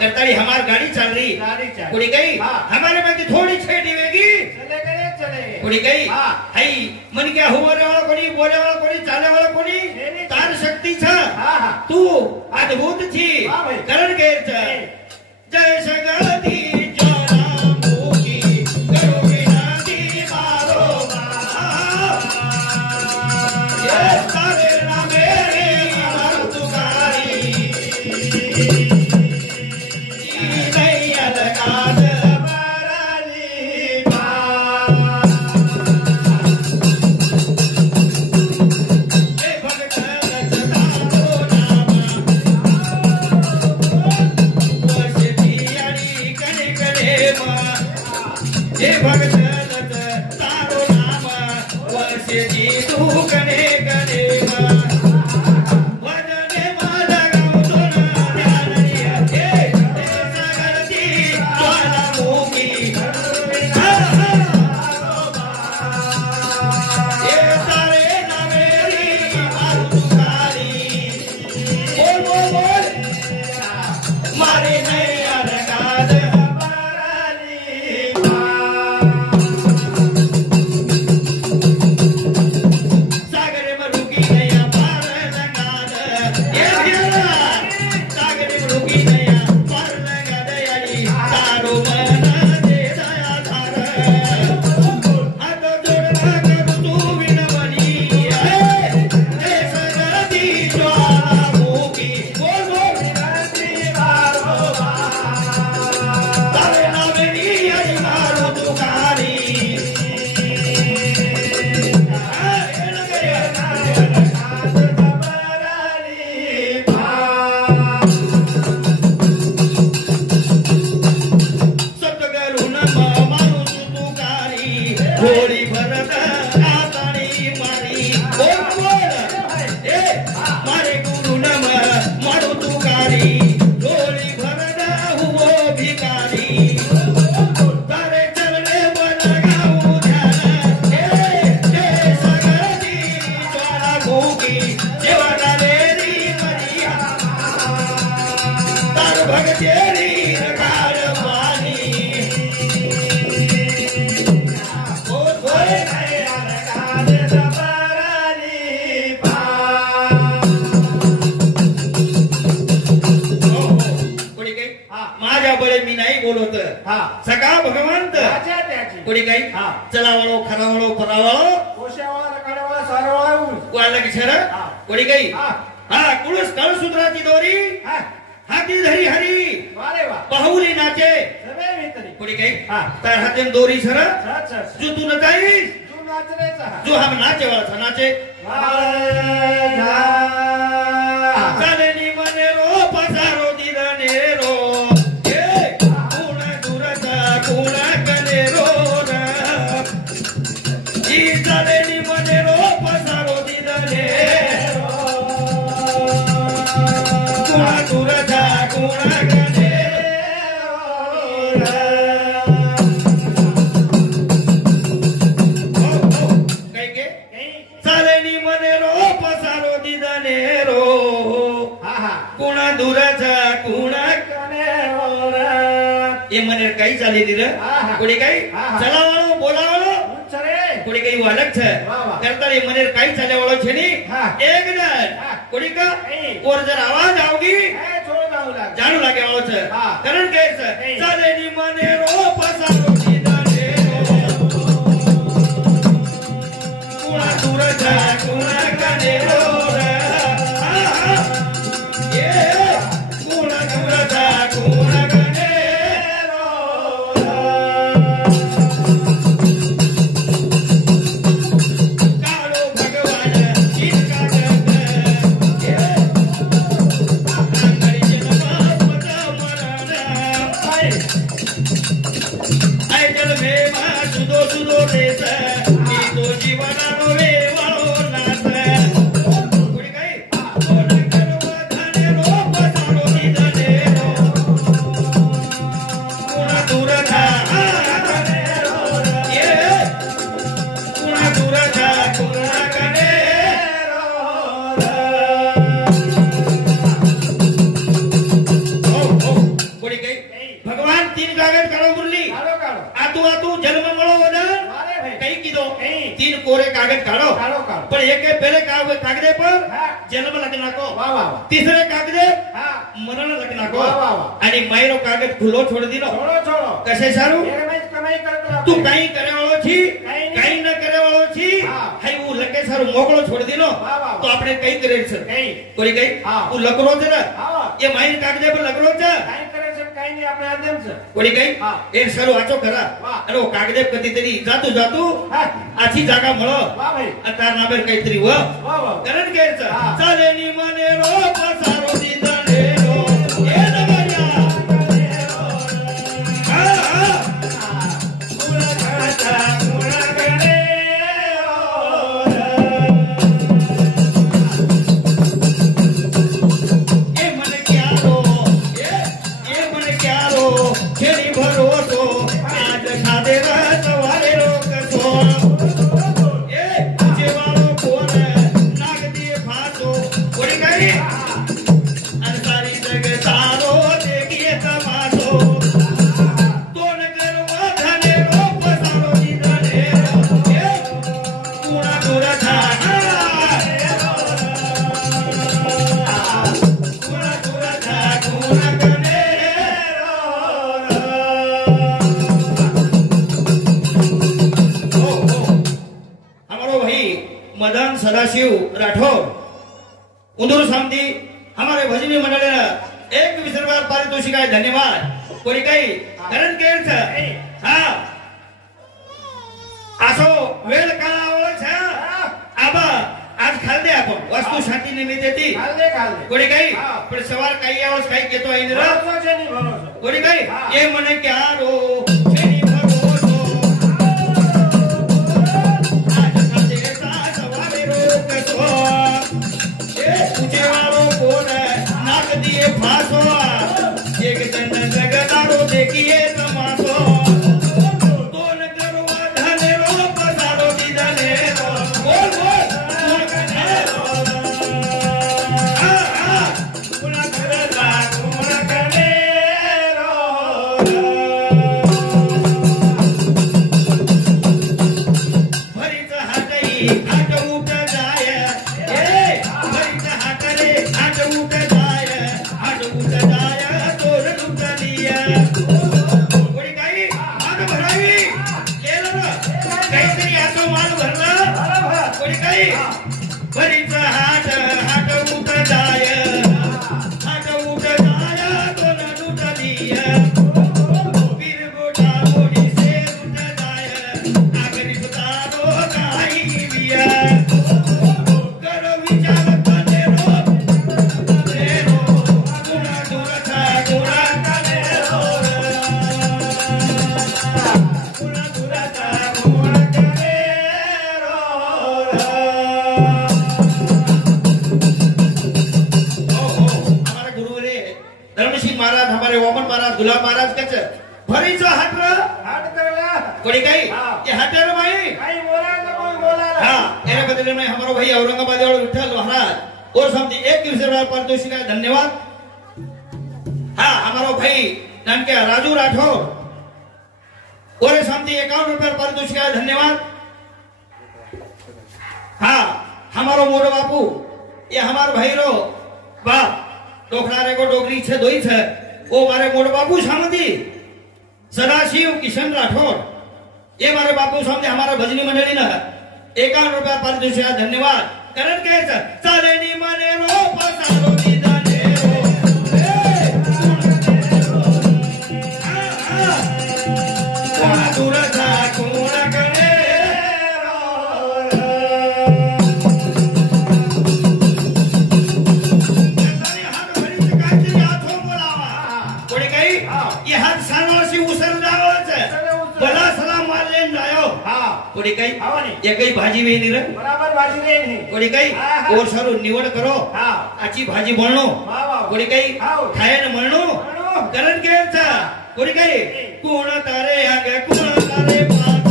करताड़ी हमारी गाड़ी चल रही कुड़ी गई हमारे में थोड़ी छेड़ी वेगी कुड़ी गई हई मन क्या हुआ रे वाला कोनी बोले वाला कोनी चाले वाला कोनी तार शक्ति छ तू अद्भुत छी करण के छ जय सगती जेवा रे मरिया तार भगतेरी रखार पानी ओ ओए रखार सफरानी पा कोणी काही माझ्या बळे मी नाही बोलत सका भगवंत कोणी काही चलावाळो खरावाळो परावाळो कोशावाळा रखाडवाळा सारवाळा वाला किशर कोणी काही कुळस कळसूत्राची दोरी हाती धरी हरी पाहुली नाचे कोणी काही तर हाते दोरी सर जो तू न जाईस जो हम नाचे वाला नाचे चाले नी मने रो पसारो दिदने रो कुण दुरता कुण कने रो जी चाले नी मने रो पसारो दिदने कुण दुरता कुण कने મને કઈ ચાલી દી રે કોડી કઈ ચલાવાળો બોલાવાળો કોડી કઈ અલગ છે કરતા એ મને કઈ ચાલે વાળો છે ની એક ને કોડી કા ઓર જર આવાજ આવગી જાણુ લાગે વાળો છે કારણ કે છે ચાલે ની મને રો પસારો દીદાને કુણા દૂર જા કુણા કને રો રે એ કુણા દૂર જા કુણા पण एक पहले कागदे पर जन्म लग्नाको तीसरे कागदे मरण लग्नाको आणि मायरो कागद खुलो छोड़ दिलो कसे सारू तू काही करे वाळो छी काही न करे वाळो छी हाय वो लगे सारू मोकळो छोड़ दिलो तो આપણે કઈ કરે છે કોઈ કઈ તું લગરો છે ને એ માઈન કાગદે પર લગરો છે કઈ કરે છે કઈ ની આપણે આદમ છે કોઈ કઈ એ સારું આચો કરા અને ઓ કાગદે કદીતરી જાતું જાતું આછી જાગા મળો વાહ ભાઈ અતાર નામેર કઈતરી હો કારણ કે ચાલે ની મને રો પસારો દીદને રો એ નગરિયા હા હા કુણા ખાતા કુણા ગણે એ મને ક્યારો એ મને ક્યારો ખેરી ભરોસો આજ ખાધે રાત વારે રોકસો मदन सदाशिव राठौर उंदूर सामती हमारे भजनी मंडळ एक विसर्गार पारितोषिक आहे धन्यवाद कोणी काही कारण केच हा असो वेळ कालावळ छ आबा आज खालदे आपण वस्तू शांती निमित्त ती खालदे कोणी काही पण सवार काही आवस काही घेतो आहे ना कोणी काही ये म्हणे की आरो एक दंड जगदारो देखिए तमाशो दोन करवा धने रो पसारो दिदने रो बोल बोल हमारी औरंगाबाद विठ्ठल महाराज और समझी 21 पारितोषिक है, धन्यवाद। हाँ हमारो भाई नाम क्या राजू राठौर और समझी 51 रुपये पारितोषिक है, धन्यवाद। हाँ हमारो मोरो बापू ये हमारो भाई रो बाप डोखरा रे को डोगरी छे दोई छे ओ मारे मोरो बापू सामंती सदाशिव किशन राठौर ये मारे बापू सामने हमारा भजनी मंडली ना 51 रुपया पारितोषिक है, धन्यवाद। करण के चाले नी मने रो पसारो नी जाने रो दूर था कोण करे ये हाथ सानवासी उसर जावच भला सलाम मारले जायो। हां कोडी कई ये कई भाजी वे नहीं रे बराबर भाजी वे नहीं कोडी कई और सारू निवड करो। हां आची भाजी बनणो कोडी कई खाए न म्हणणो करण के था कोडी कई कोण तारे आगे कोण तारे पाछ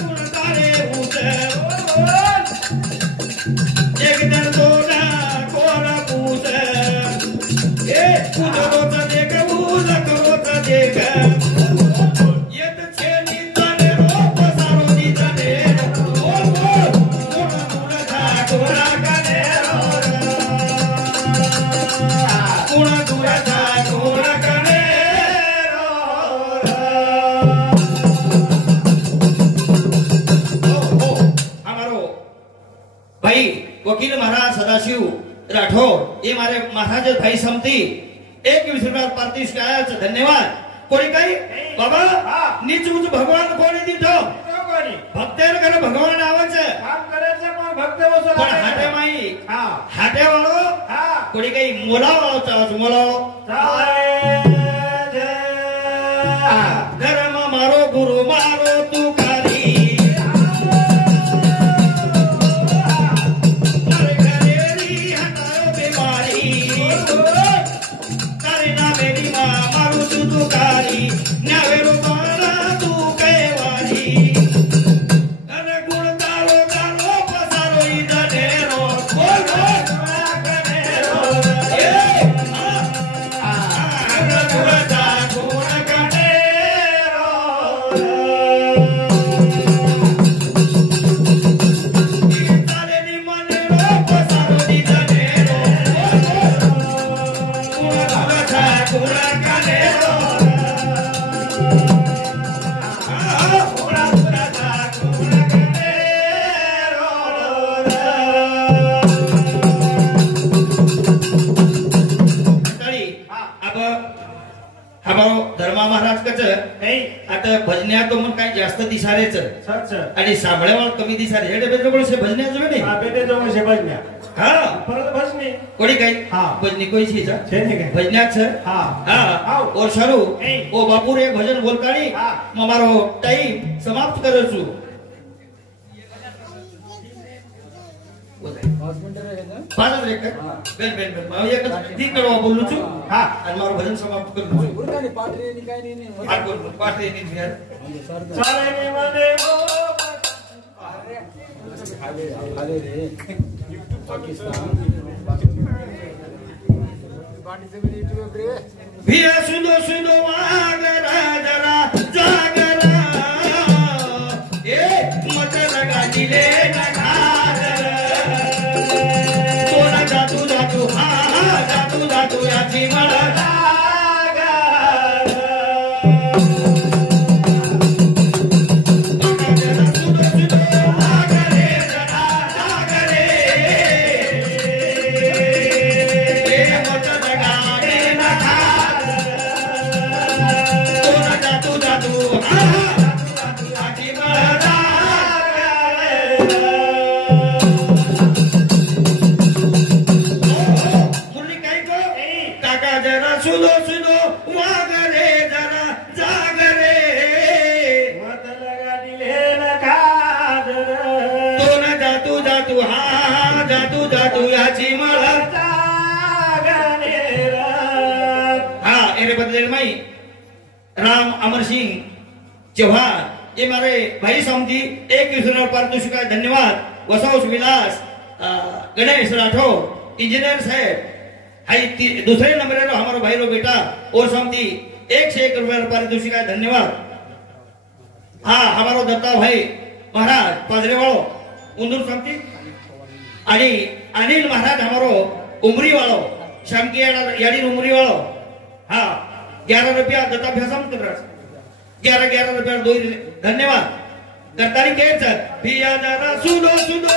कोण तारे उसे एक दिन तो ये तो छे नींदने रो पसारो नींदने ओ कोण था कोरा कने रो कोण था कोरा कने रो हमारो भाई वकील महाराज सदाशिव राठौर ये मारे महाराज भाई समती 21 रुपया पारितोषिक आया, धन्यवाद। कोणी काही बाबा नीच उच भगवान कोणी दिठो भक्तेर करे भगवान आवच काम करायचं पण भक्त वसो पण हाटे माई हाटे वाळो कोणी काही मोला वाळो मोला धर्म मारो गुरु मारो तू कारी भजन्या तो मन काय जास्त दिसारेच आणि सांभळेवाळ कमी दिसारे हे डबे कोण से भजन्या जमे नाही बेटे जो से भजन्या हां परत भजनी कोणी काय हां भजनी कोई छीचा छे ने काय भजन्या छ हां हां और शरू ओ बापू रे भजन बोलताणी मारो टाइम समाप्त करू छु 5 मिनिट बेल बेल बेल मैं एक ती करो बोलू छु हां आणि मारो भजन समाप्त करू छु उरकानी पाटरे नि काय नि आ बोल पाटरे नि यार चाले नि मने ओ अरे खाले रे पाकिस्तान पार्टी से भी यूट्यूब रे भिया सुनो सुनो आगरा जरा जागरा ए मत लगा दिले ना जातू याची मला राम अमर सिंह चौहान ये मारे भाई समती 21 पारितोषिक का धन्यवाद वसौस विलास गणेश राठौर इंजीनियर साहब हाई दूसरे नंबर है हमारा भाई रो बेटा और समती 101 रुपया पारितोषिक का धन्यवाद। हाँ हमारो दत्ता भाई महाराज पाजरेवाळो उंदूर समती आणि अनिल महाराज हमारो उमरी वालो शामकी याडी उमरी वालो हाँ 11 रुपया दत्ता भ्यासम कर 11 रुपया दो धन्यवाद करतारी के पिया जरा सुनो सुनो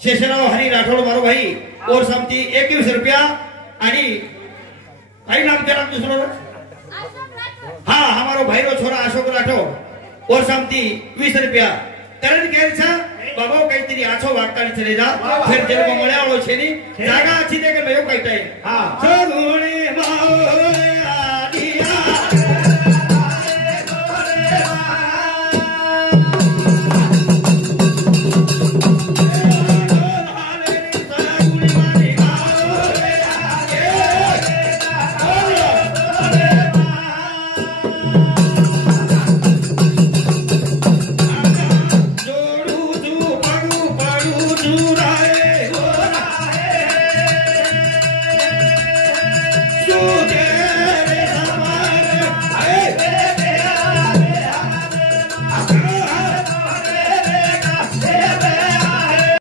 शेषराव हरी राठौड़ मारो भाई और समती 21 रुपया आणि भाई नाम क्या नाम दूसरा हाँ हमारो भाई रो छोरा अशोक राठौड़ और समती 20 रुपया करण केर छा बाबा कई तेरी आछो वागता चले जा फिर जेल को मळ्या वाळो छेनी जागा अच्छी दे के मयो कईताय हां चलो